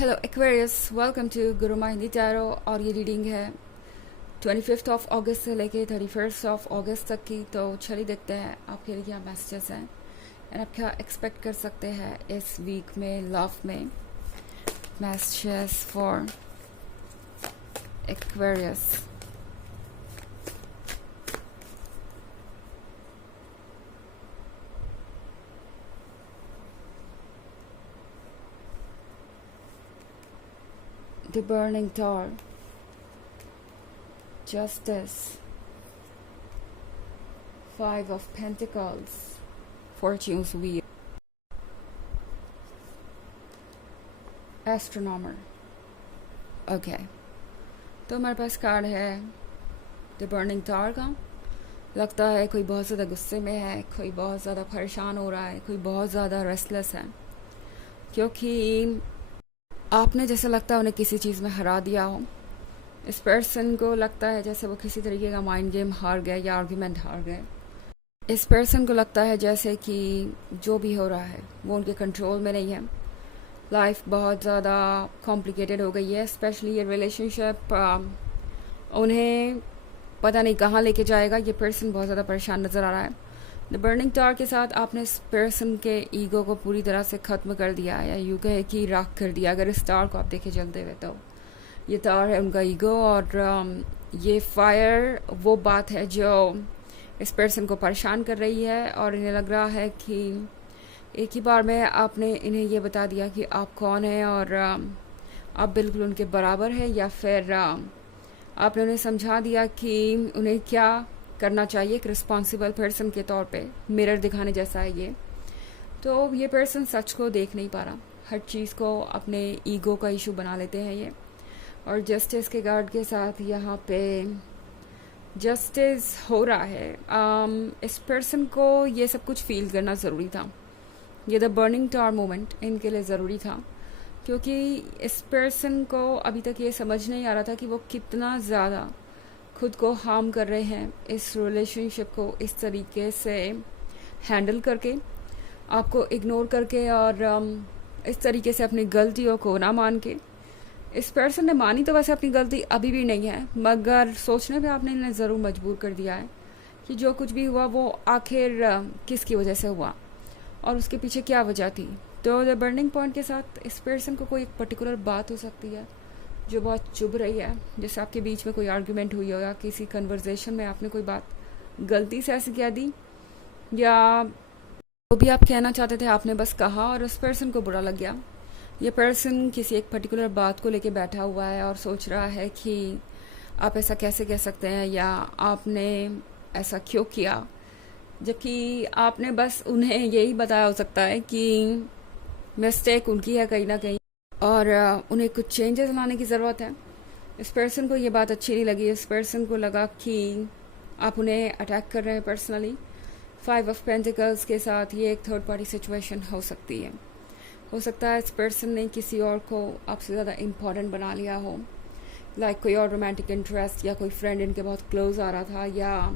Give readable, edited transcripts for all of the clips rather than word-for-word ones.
Hello Aquarius, welcome to Guru Hindi tarot. और ये reading है 25 ऑफ अगस्त से लेके 31 ऑफ अगस्त तक की। तो चलिए देखते हैं आपके लिए क्या मैसेजेस हैं एंड आप क्या एक्सपेक्ट कर सकते हैं इस वीक में लव में। Messages for Aquarius. The Burning Tower, Justice, Five of Pentacles, Fortune's Wheel, Astronomer. Okay, तो हमारे पास कार्ड है द बर्निंग टावर का। लगता है कोई बहुत ज़्यादा गुस्से में है, कोई बहुत ज़्यादा परेशान हो रहा है, कोई बहुत ज़्यादा रेस्टलेस है, क्योंकि आपने जैसे लगता है उन्हें किसी चीज़ में हरा दिया हो। इस पर्सन को लगता है जैसे वो किसी तरीके का माइंड गेम हार गए या आर्ग्यूमेंट हार गए। इस पर्सन को लगता है जैसे कि जो भी हो रहा है वो उनके कंट्रोल में नहीं है। लाइफ बहुत ज़्यादा कॉम्प्लिकेटेड हो गई है, स्पेशली ये रिलेशनशिप उन्हें पता नहीं कहाँ लेके जाएगा। ये पर्सन बहुत ज़्यादा परेशान नज़र आ रहा है। द बर्निंग टावर के साथ आपने इस पर्सन के ईगो को पूरी तरह से ख़त्म कर दिया है, या यूँ कहे कि राख कर दिया। अगर इस टावर को आप देखे चलते हुए तो ये टावर है उनका ईगो, और ये फायर वो बात है जो इस पर्सन को परेशान कर रही है। और इन्हें लग रहा है कि एक ही बार में आपने इन्हें ये बता दिया कि आप कौन हैं और आप बिल्कुल उनके बराबर है, या फिर आपने उन्हें समझा दिया कि उन्हें क्या करना चाहिए एक रिस्पॉन्सिबल पर्सन के तौर पे। मिरर दिखाने जैसा है ये। तो ये पर्सन सच को देख नहीं पा रहा, हर चीज़ को अपने ईगो का इशू बना लेते हैं ये। और जस्टिस के गार्ड के साथ यहाँ पे जस्टिस हो रहा है। इस पर्सन को ये सब कुछ फील करना ज़रूरी था। ये द बर्निंग टावर मोमेंट इनके लिए ज़रूरी था, क्योंकि इस पर्सन को अभी तक ये समझ नहीं आ रहा था कि वो कितना ज़्यादा खुद को हार्म कर रहे हैं इस रिलेशनशिप को इस तरीके से हैंडल करके, आपको इग्नोर करके और इस तरीके से अपनी गलतियों को ना मान के। इस पर्सन ने मानी तो वैसे अपनी गलती अभी भी नहीं है, मगर सोचने पे आपने इन्हें ज़रूर मजबूर कर दिया है कि जो कुछ भी हुआ वो आखिर किसकी वजह से हुआ और उसके पीछे क्या वजह थी। तो द बर्निंग पॉइंट के साथ इस पर्सन को कोई एक पर्टिकुलर बात हो सकती है जो बहुत चुभ रही है, जैसे आपके बीच में कोई आर्ग्यूमेंट हुई हो या किसी कन्वर्सेशन में आपने कोई बात गलती से ऐसे कह दी, या जो भी आप कहना चाहते थे आपने बस कहा और उस पर्सन को बुरा लग गया। ये पर्सन किसी एक पर्टिकुलर बात को लेके बैठा हुआ है और सोच रहा है कि आप ऐसा कैसे कह सकते हैं या आपने ऐसा क्यों किया, जबकि आपने बस उन्हें यही बताया हो सकता है कि मिस्टेक उनकी है कहीं ना कहीं और उन्हें कुछ चेंजेस लाने की ज़रूरत है। इस पर्सन को ये बात अच्छी नहीं लगी। इस पर्सन को लगा कि आप उन्हें अटैक कर रहे हैं पर्सनली। 5 ऑफ पेंटिकल्स के साथ ये एक थर्ड पार्टी सिचुएशन हो सकती है। हो सकता है इस पर्सन ने किसी और को आपसे ज़्यादा इम्पॉर्टेंट बना लिया हो, लाइक कोई और रोमांटिक इंटरेस्ट या कोई फ्रेंड इनके बहुत क्लोज आ रहा था, या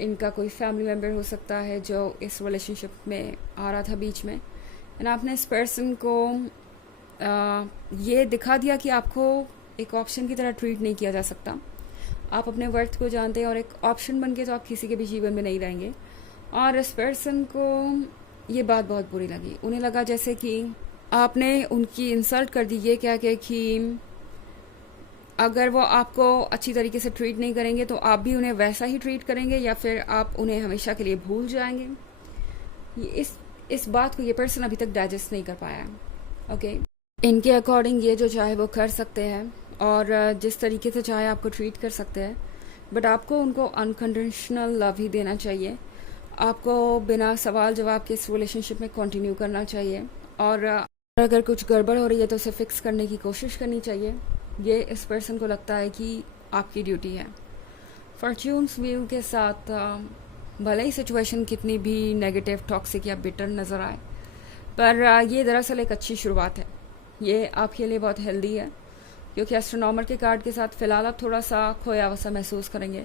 इनका कोई फैमिली मेम्बर हो सकता है जो इस रिलेशनशिप में आ रहा था बीच में। एंड आपने इस पर्सन को ये दिखा दिया कि आपको एक ऑप्शन की तरह ट्रीट नहीं किया जा सकता। आप अपने वर्थ को जानते हैं और एक ऑप्शन बन के तो आप किसी के भी जीवन में नहीं रहेंगे। और इस पर्सन को ये बात बहुत बुरी लगी। उन्हें लगा जैसे कि आपने उनकी इंसल्ट कर दी, ये क्या कि अगर वो आपको अच्छी तरीके से ट्रीट नहीं करेंगे तो आप भी उन्हें वैसा ही ट्रीट करेंगे, या फिर आप उन्हें हमेशा के लिए भूल जाएंगे। इस बात को ये पर्सन अभी तक डाइजेस्ट नहीं कर पाया है। ओके, इनके अकॉर्डिंग ये जो चाहे वो कर सकते हैं और जिस तरीके से चाहे आपको ट्रीट कर सकते हैं, बट आपको उनको अनकंडीशनल लव ही देना चाहिए। आपको बिना सवाल जवाब के इस रिलेशनशिप में कंटिन्यू करना चाहिए, और अगर कुछ गड़बड़ हो रही है तो उसे फिक्स करने की कोशिश करनी चाहिए। ये इस पर्सन को लगता है कि आपकी ड्यूटी है। फॉर्च्यून्स व्हील के साथ भले ही सिचुएशन कितनी भी नेगेटिव, टॉक्सिक या बिटर नज़र आए, पर ये दरअसल एक अच्छी शुरुआत है। ये आपके लिए बहुत हेल्दी है, क्योंकि एस्ट्रोनॉमर के कार्ड के साथ फ़िलहाल आप थोड़ा सा खोया हुआ सा महसूस करेंगे।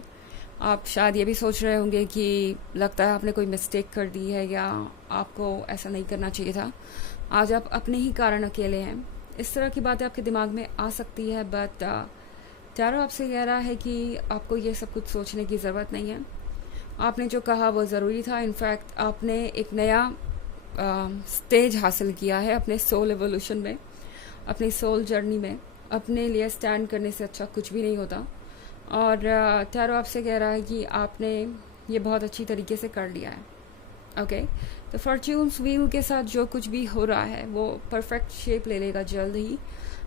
आप शायद ये भी सोच रहे होंगे कि लगता है आपने कोई मिस्टेक कर दी है या आपको ऐसा नहीं करना चाहिए था। आज आप अपने ही कारण अकेले हैं। इस तरह की बातें आपके दिमाग में आ सकती है, बट टैरो आपसे कह रहा है कि आपको ये सब कुछ सोचने की ज़रूरत नहीं है। आपने जो कहा वो ज़रूरी था। इनफैक्ट आपने एक नया स्टेज हासिल किया है अपने सोल एवोल्यूशन में, अपनी सोल जर्नी में। अपने लिए स्टैंड करने से अच्छा कुछ भी नहीं होता। और टैरो आपसे कह रहा है कि आपने ये बहुत अच्छी तरीके से कर लिया है। ओके, तो फॉर्च्यून्स व्हील के साथ जो कुछ भी हो रहा है वो परफेक्ट शेप ले लेगा जल्द ही।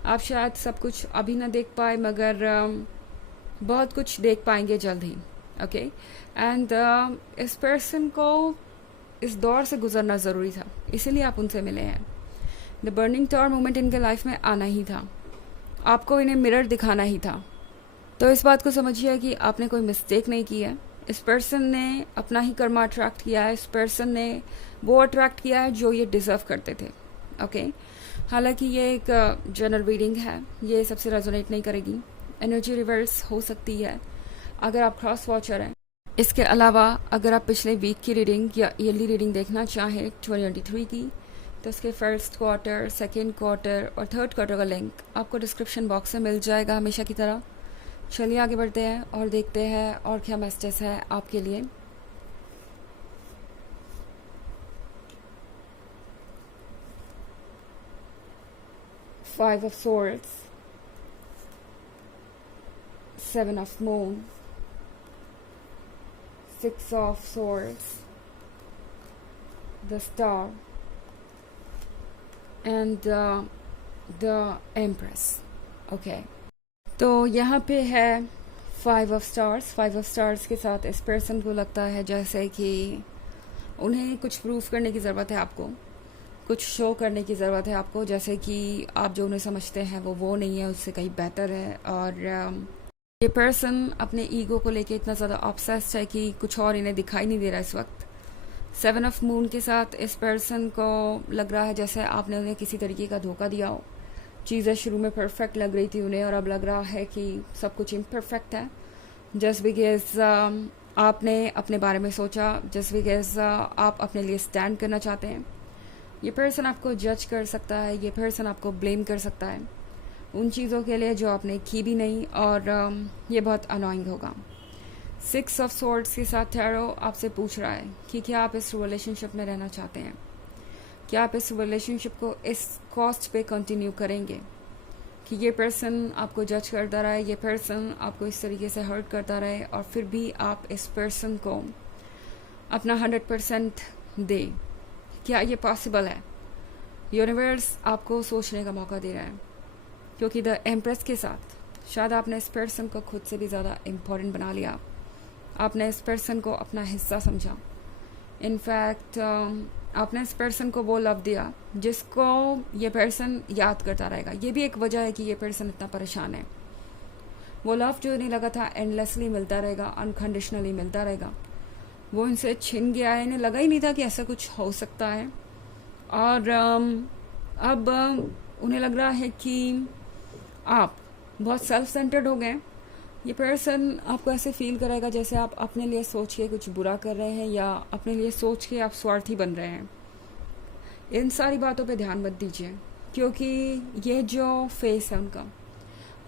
आप शायद सब कुछ अभी ना देख पाए, मगर बहुत कुछ देख पाएंगे जल्द ही। ओके, एंड इस पर्सन को इस दौर से गुजरना ज़रूरी था, इसीलिए आप उनसे मिले हैं। द बर्निंग टॉर मोमेंट इनके लाइफ में आना ही था, आपको इन्हें मिरर दिखाना ही था। तो इस बात को समझिए कि आपने कोई मिस्टेक नहीं की है। इस पर्सन ने अपना ही कर्मा अट्रैक्ट किया है। इस पर्सन ने वो अट्रैक्ट किया है जो ये डिज़र्व करते थे। ओके, हालांकि ये एक जनरल रीडिंग है, ये सबसे रेजोनेट नहीं करेगी। एनर्जी रिवर्स हो सकती है अगर आप क्रॉस वॉचर हैं। इसके अलावा अगर आप पिछले वीक की रीडिंग या ईयरली रीडिंग देखना चाहें 2023 की, तो उसके फर्स्ट क्वार्टर, सेकेंड क्वार्टर और थर्ड क्वार्टर का लिंक आपको डिस्क्रिप्शन बॉक्स में मिल जाएगा हमेशा की तरह। चलिए आगे बढ़ते हैं और देखते हैं और क्या मैसेज है आपके लिए। Five of swords, seven of moon, six of swords, the star and the empress. Okay, तो यहाँ पे है five of stars. Five of stars के साथ इस पर्सन को लगता है जैसे कि उन्हें कुछ प्रूफ करने की ज़रूरत है, आपको कुछ शो करने की ज़रूरत है आपको, जैसे कि आप जो उन्हें समझते हैं वो नहीं है, उससे कहीं बेहतर है। और ये पर्सन अपने ईगो को लेके इतना ज़्यादा ऑब्सेस्ड है कि कुछ और इन्हें दिखाई नहीं दे रहा इस वक्त। सेवन ऑफ मून के साथ इस पर्सन को लग रहा है जैसे आपने उन्हें किसी तरीके का धोखा दिया हो। चीज़ें शुरू में परफेक्ट लग रही थी उन्हें और अब लग रहा है कि सब कुछ इम्परफेक्ट है। जस्ट बिकॉज आपने अपने बारे में सोचा, जस्ट बिकॉज आप अपने लिए स्टैंड करना चाहते हैं। ये पर्सन आपको जज कर सकता है, ये पर्सन आपको ब्लेम कर सकता है उन चीज़ों के लिए जो आपने की भी नहीं, और ये बहुत अनोइंग होगा। सिक्स ऑफ सोर्ड्स के साथ टैरो आपसे पूछ रहा है कि क्या आप इस रिलेशनशिप में रहना चाहते हैं, क्या आप इस रिलेशनशिप को इस कॉस्ट पे कंटिन्यू करेंगे कि ये पर्सन आपको जज करता रहे, ये पर्सन आपको इस तरीके से हर्ट करता रहे, और फिर भी आप इस पर्सन को अपना 100% दे। क्या ये पॉसिबल है? यूनिवर्स आपको सोचने का मौका दे रहा है, क्योंकि द एम्प्रेस के साथ शायद आपने इस पर्सन को खुद से भी ज़्यादा इम्पोर्टेंट बना लिया। आपने इस पर्सन को अपना हिस्सा समझा। इनफैक्ट आपने इस पर्सन को वो लव दिया जिसको ये पर्सन याद करता रहेगा। ये भी एक वजह है कि ये पर्सन इतना परेशान है। वो लव जो इन्हें लगा था एंडलेसली मिलता रहेगा, अनकंडीशनली मिलता रहेगा, वो इनसे छिन गया है। इन्हें लगा ही नहीं था कि ऐसा कुछ हो सकता है। और अब उन्हें लग रहा है कि आप बहुत सेल्फ सेंटर्ड हो गए। ये पर्सन आपको ऐसे फील करेगा जैसे आप अपने लिए सोच के कुछ बुरा कर रहे हैं, या अपने लिए सोच के आप स्वार्थी बन रहे हैं। इन सारी बातों पे ध्यान मत दीजिए, क्योंकि ये जो फेस है उनका,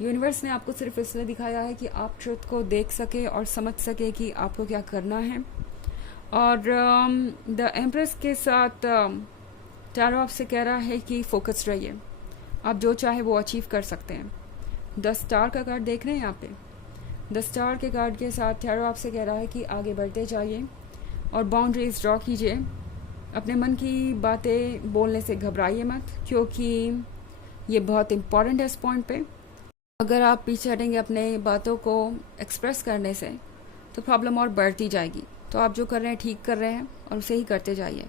यूनिवर्स ने आपको सिर्फ इसलिए दिखाया है कि आप ट्रुथ को देख सके और समझ सके कि आपको क्या करना है। और द एम्प्रेस के साथ टैरो आपसे कह रहा है कि फोकस्ड रहिए, आप जो चाहे वो अचीव कर सकते हैं। द स्टार का कार्ड देख रहे हैं यहाँ पे। द स्टार के कार्ड के साथ टैरो आपसे कह रहा है कि आगे बढ़ते जाइए और बाउंड्रीज ड्रॉ कीजिए। अपने मन की बातें बोलने से घबराइए मत, क्योंकि ये बहुत इम्पॉर्टेंट है इस पॉइंट पे। अगर आप पीछे हटेंगे अपने बातों को एक्सप्रेस करने से तो प्रॉब्लम और बढ़ती जाएगी। तो आप जो कर रहे हैं ठीक कर रहे हैं और उसे ही करते जाइए।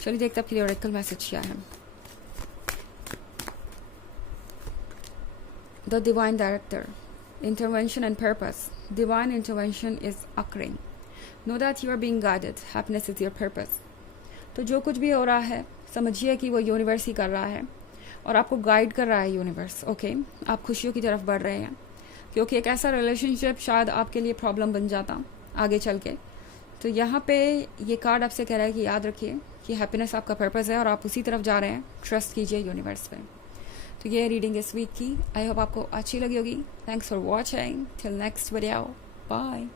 चलिए देखते हैं आपके लिए ऑरेकल मैसेज क्या है। The divine director, intervention and purpose. Divine intervention is occurring. Know that you are being guided. Happiness is your purpose. तो जो कुछ भी हो रहा है समझिए कि वो यूनिवर्स ही कर रहा है और आपको गाइड कर रहा है यूनिवर्स। ओके, आप खुशियों की तरफ बढ़ रहे हैं, क्योंकि एक ऐसा रिलेशनशिप शायद आपके लिए प्रॉब्लम बन जाता आगे चल के। तो यहाँ पे ये कार्ड आपसे कह रहा है कि याद रखिए कि हैप्पीनेस आपका पर्पस है और आप उसी तरफ जा रहे हैं। ट्रस्ट कीजिए यूनिवर्स पे। तो ये रीडिंग इस वीक की। आई होप आपको अच्छी लगी होगी। Thanks for watching. Till next video, bye.